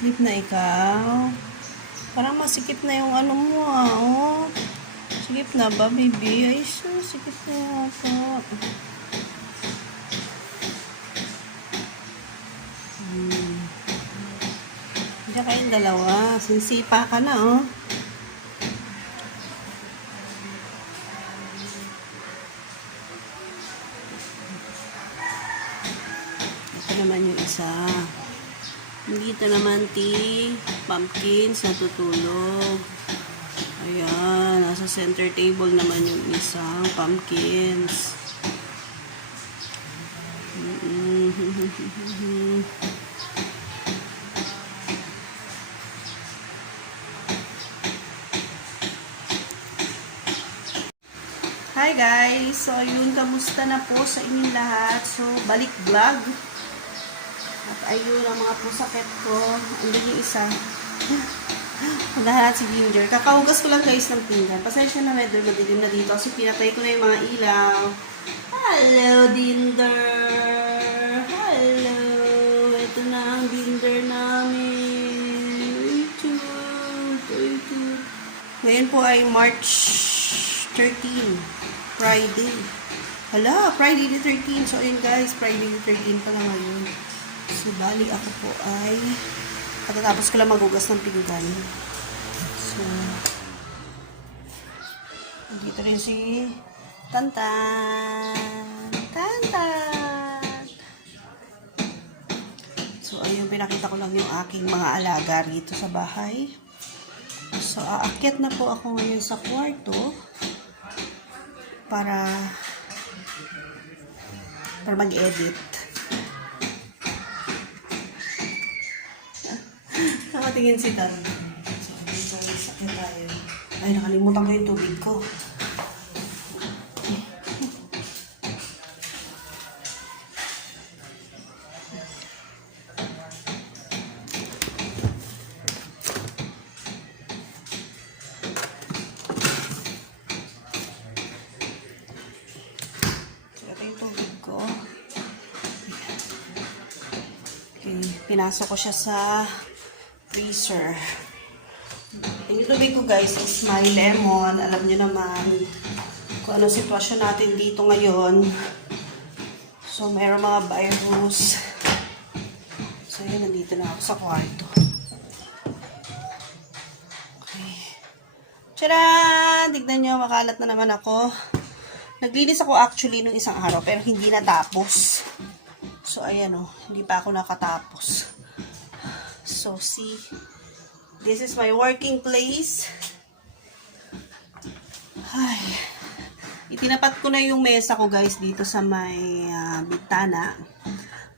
Sleep na ikaw. Parang masikip na yung ano mo oh. Sikip na ba, baby? Ay, sikip na yata. Diyan kayong dalawa. Sinsipa ka na, oh. Ito naman yung isa. Dito naman, pumpkins, natutulog. Ayan, nasa center table naman yung isang pumpkins. Hi guys! So, ayun, kamusta na po sa inyong lahat? So, balik vlog. At ayun, ang mga pusakit ko. Andun yung isa. Maghahanap si Ginger. Kakahugas ko lang guys ng pinggan. Pasensya na medyo madilim na dito kasi pinatay ko na yung mga ilaw. Hello, Dinder! Hello! Ito na ang Dinder namin. Ngayon po ay March 13. Friday. Hala, Friday the 13. So, ayun guys, Friday the 13 pala ngayon. So, bali ako po ay pagkatapos ko lang magugas ng pinggan. So, dito rin si Tantan. Tantan! So, ayun, pinakita ko lang yung aking mga alaga rito sa bahay. So, aakyat na po ako ngayon sa kwarto para mag-edit. Nakatingin si Tan. So, sakit tayo. Ay, nakalimutan ko yung tubig ko. Pinasok ko siya sa freezer. Yung tubig ko guys is my lemon. Alam nyo naman kung ano sitwasyon natin dito ngayon. So, mayroong mga virus. So, yun, nandito na ako sa kwarto. Okay. Tcharan! Tignan nyo, makalat na naman ako. Naglinis ako actually nung isang araw pero hindi natapos. So, ayan o. Hindi pa ako nakatapos. So, see. This is my working place. Ay. Itinapat ko na yung mesa ko, guys, dito sa may bintana.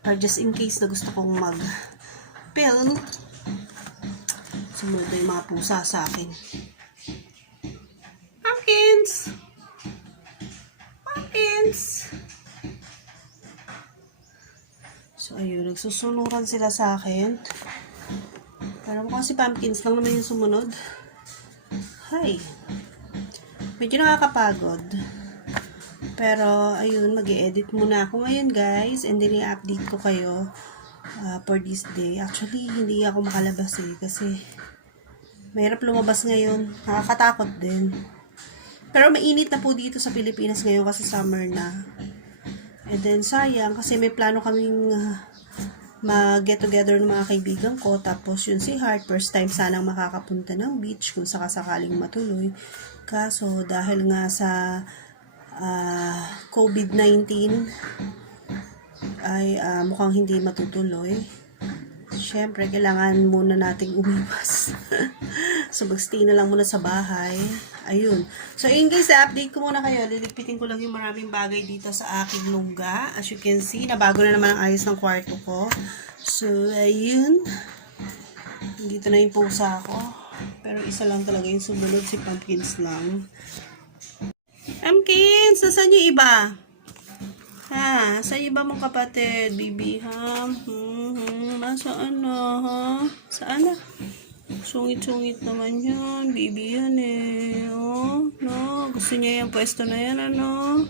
Para just in case na gusto kong mag-film. Sumunod na yung mga pusa sa akin. Pumpkins! Pumpkins! So, ayun, nagsusunuran sila sa akin. Pero mukhang si Pumpkins lang naman yung sumunod. Hi! Medyo nakakapagod. Pero, ayun, mag-i-edit muna ako ngayon, guys. And then, i-update ko kayo for this day. Actually, hindi ako makalabas kasi mahirap lumabas ngayon. Nakakatakot din. Pero, mainit na po dito sa Pilipinas ngayon kasi summer na. And then, sayang, kasi may plano kaming mag-get together ng mga kaibigan ko. Tapos, yun si Heart, first time sanang makakapunta ng beach kung sakasakaling matuloy. Kaso, dahil nga sa COVID-19, ay mukhang hindi matutuloy. Siyempre, kailangan muna nating umiwas. So, mag-stay na lang muna sa bahay. Ayun. So, ayun guys, update ko muna kayo. Lilipitin ko lang yung maraming bagay dito sa aking lungga. As you can see, nabago na naman ang ayos ng kwarto ko. So, ayun. Dito na yung pusa ko. Pero isa lang talaga yung sumunod, si Pumpkins lang. Pumpkins! Nasaan yung iba? Ha? Sa iba mong kapatid, baby, ha? Nasaan na, ha? Saan na? Sungit-sungit naman yan. Baby yan eh. Oh, no? Gusto niya yung pwesto na yan, ano?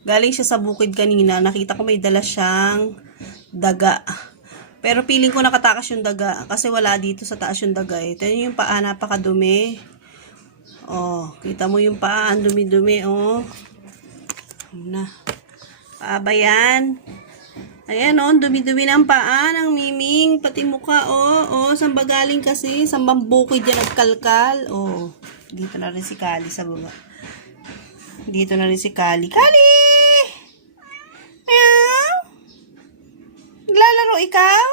Galing siya sa bukid kanina. Nakita ko may dala siyang daga. Pero feeling ko nakatakas yung daga. Kasi wala dito sa taas yung daga eh. Ito yung paa, napakadumi. Oh, kita mo yung paa. Ang dumi-dumi, oh. Na. Paa ba yan? Ayan, oh. Dumi-dumi ng paa ng Miming. Pati mukha, oh. Oh, saan ba galing kasi? Saan bang bukid yan nagkalkal? Oh. Dito na rin si Kali sa baba. Dito na rin si Kali. Kali! Meow! Naglalaro ikaw?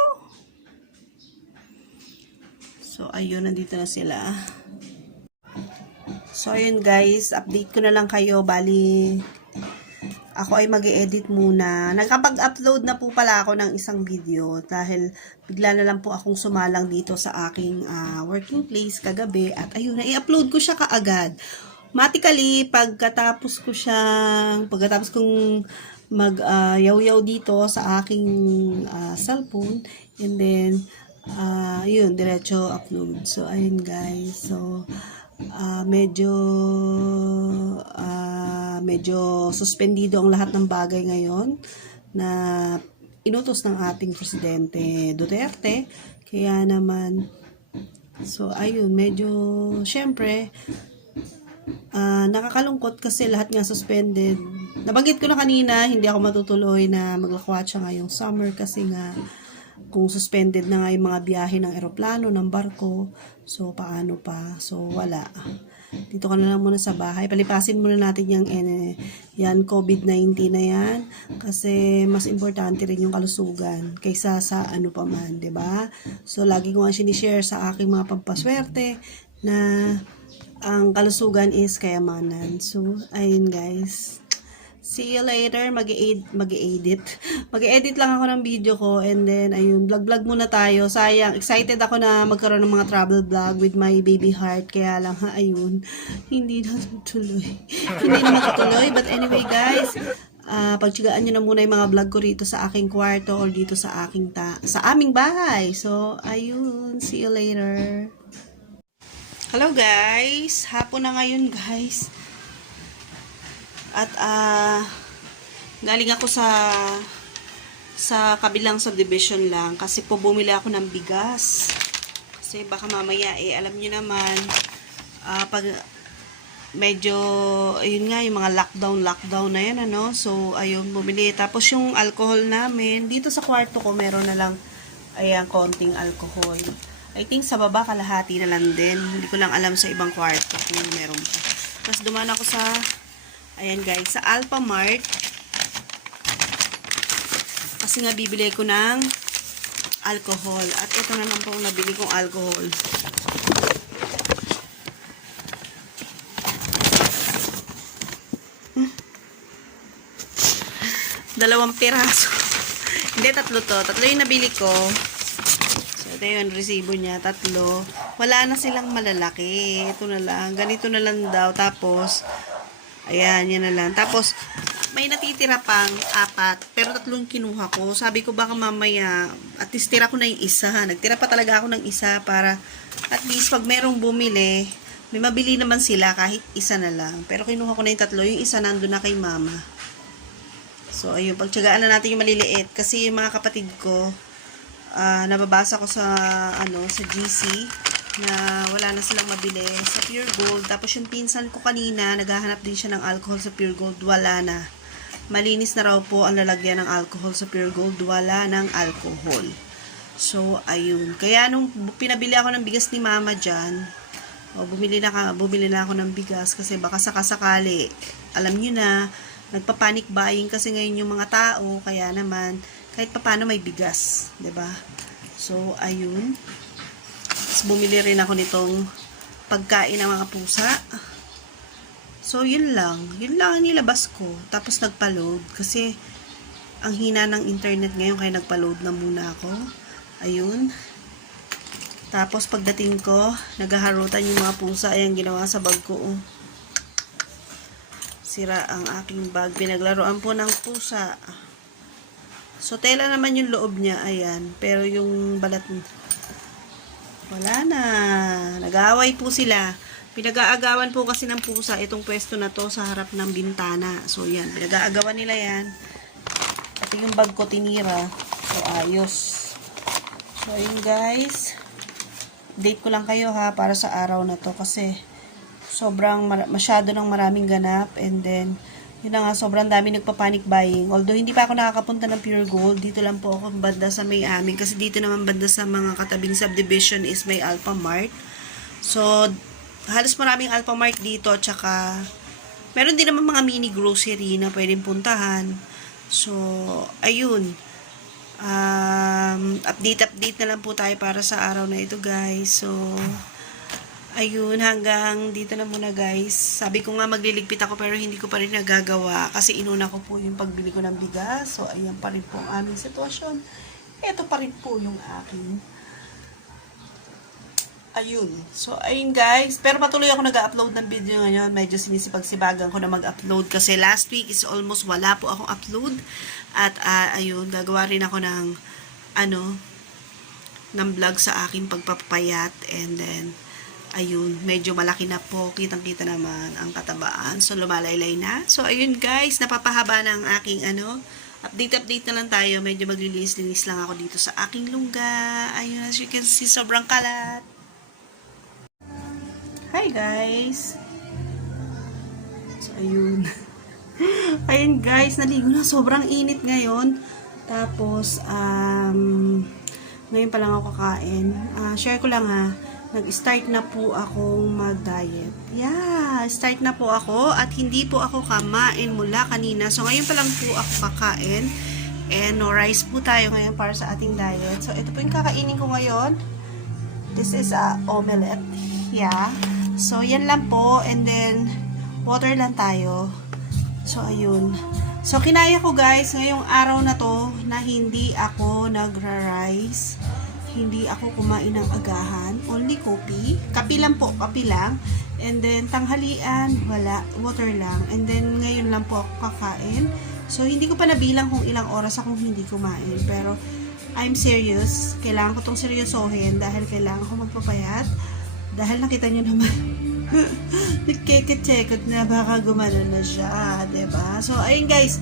So, ayun. Nandito na sila. So, ayun guys. Update ko na lang kayo. Bali, ako ay mag-e-edit muna. Nakapag-upload na po pala ako ng isang video dahil bigla na lang po akong sumalang dito sa aking working place kagabi at ayun, i-upload ko siya kaagad. Matikali, pagkatapos kong mag-yaw-yaw dito sa aking cellphone and then yun, diretso upload. So, ayun guys. So, medyo suspendido ang lahat ng bagay ngayon na inutos ng ating Presidente Duterte. Kaya naman, so ayun, medyo syempre nakakalungkot kasi lahat nga suspended. Nabanggit ko na kanina, hindi ako matutuloy na maglakwatsa ngayong summer kasi nga kung suspended na nga yung mga biyahe ng eroplano, ng barko, so paano pa? So wala. Dito ka na lang muna sa bahay. Palipasin muna natin yan COVID-19 na yan kasi mas importante rin yung kalusugan kaysa sa ano pa man, 'di ba? So lagi ko nga sinishare sa aking mga pampaswerte na ang kalusugan is kayamanan. So ayun guys. See you later. Mag-e-edit. Mag-e-edit lang ako ng video ko and then ayun, vlog muna tayo. Sayang, excited ako na magkaroon ng mga travel vlog with my baby heart. Kaya lang ayun, hindi na tuloy. Hindi na matutuloy. But anyway guys, pagtigaan nyo na muna yung mga vlog ko rito sa aking kwarto or dito sa aming bahay. So ayun, see you later. Hello guys, hapon na ngayon guys. At galing ako sa kabilang subdivision lang kasi po bumili ako ng bigas. Kasi baka mamaya alam niyo naman pag medyo ayun nga yung mga lockdown na yan ano. So ayun, bumili. Tapos yung alcohol namin dito sa kwarto ko meron na lang ayan konting alcohol. I think sa baba kalahati na lang din. Hindi ko lang alam sa ibang kwarto kung meron pa. Tapos dumaan ako sa ayan guys, sa Alphamart. Kasi nga bibili ko ng alcohol. At ito na lang po nabili kong alcohol. Dalawang piraso. Hindi, tatlo to. Tatlo yung nabili ko. So, ito yung resibo niya. Tatlo. Wala na silang malalaki. Ito na lang. Ganito na lang daw. Tapos, ayan, yan na lang. Tapos, may natitira pang 4, pero 3 kinuha ko. Sabi ko baka mamaya, at least tira ko na yung isa. Nagtira pa talaga ako ng isa para at least pag merong bumili, may mabili naman sila kahit isa na lang. Pero kinuha ko na yung 3, yung isa nandun na kay mama. So, ayun, pagtiyagaan na natin yung maliliit. Kasi yung mga kapatid ko, nababasa ko sa GC, na wala na silang mabili sa Pure Gold. Tapos yung pinsan ko kanina, naghahanap din siya ng alcohol sa Pure Gold. Wala na. Malinis na raw po ang lalagyan ng alcohol sa Pure Gold. Wala ng alcohol. So, ayun. Kaya nung pinabili ako ng bigas ni mama dyan, bumili na ako ng bigas kasi baka sakasakali. Alam nyo na, nagpa-panic buying kasi ngayon yung mga tao. Kaya naman, kahit papano may bigas. 'Di ba? So, ayun. Bumili rin ako nitong pagkain ng mga pusa. So, yun lang. Yun lang ang nilabas ko. Tapos, nagpa-load. Kasi, ang hina ng internet ngayon, kaya nagpa-load na muna ako. Ayun. Tapos, pagdating ko, naghaharutan yung mga pusa. Ayan, ginawa sa bag ko. Sira ang aking bag. Pinaglaruan po ng pusa. So, tela naman yung loob niya. Ayan. Pero, yung balat wala na. Nag-aaway po sila. Pinag-aagawan po kasi ng pusa itong pwesto na to sa harap ng bintana. So, yan. Pinag-aagawan nila yan. Ito yung bag ko tinira. So, ayos. So, ayun guys. Date ko lang kayo ha para sa araw na to kasi sobrang masyado ng maraming ganap and then yun na nga, sobrang dami nagpa-panic buying. Although, hindi pa ako nakakapunta ng Pure Gold. Dito lang po ako banda sa may amin. Kasi dito naman banda sa mga katabing subdivision is may Alphamart. So, halos maraming Alphamart dito. Tsaka, meron din naman mga mini grocery na pwedeng puntahan. So, ayun. Update na lang po tayo para sa araw na ito, guys. So, ayun, hanggang dito na muna guys. Sabi ko nga magliligpit ako pero hindi ko pa rin nagagawa kasi inuna ko po yung pagbili ko ng bigas. So, ayan pa rin po ang aming sitwasyon. Ito pa rin po yung aking. Ayun. So, ayun guys. Pero patuloy ako nag-upload ng video ngayon. Medyo sinisipag-sibagan ko na mag-upload kasi last week is almost wala po akong upload. At ayun, gagawa rin ako ng ng vlog sa aking pagpapayat and then ayun, medyo malaki na po. Kitang-kita naman ang katabaan. So, lumalaylay na. So, ayun guys, napapahaba ng aking update na lang tayo. Medyo maglilinis-linis lang ako dito sa aking lungga. Ayun, as you can see, sobrang kalat. Hi guys! So, ayun. Ayun guys, naligo na. Sobrang init ngayon. Tapos, ngayon pa lang ako kakain. Share ko lang ha. Nag-start na po akong mag-diet. Yeah, start na po ako at hindi po ako kamain mula kanina. So, ngayon pa lang po ako kakain. And no rice po tayo ngayon para sa ating diet. So, ito po yung kakainin ko ngayon. This is a omelette. Yeah. So, yan lang po. And then, water lang tayo. So, ayun. So, kinaya ko guys, ngayong araw na to na hindi ako nagra-rice. Hindi ako kumain ng agahan. Only coffee. Kape lang po. Kape lang. And then, tanghalian, wala. Water lang. And then, ngayon lang po ako kakain. So, hindi ko pa nabilang kung ilang oras akong hindi kumain. Pero, I'm serious. Kailangan ko tong seryosohin dahil kailangan ko magpapayat. Dahil nakita nyo naman, nagkeke-checkot na baka gumano na siya. Diba? So, ayun guys.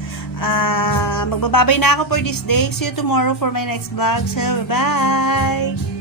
Magbababay na ako for this day. See you tomorrow for my next vlog. So, bye!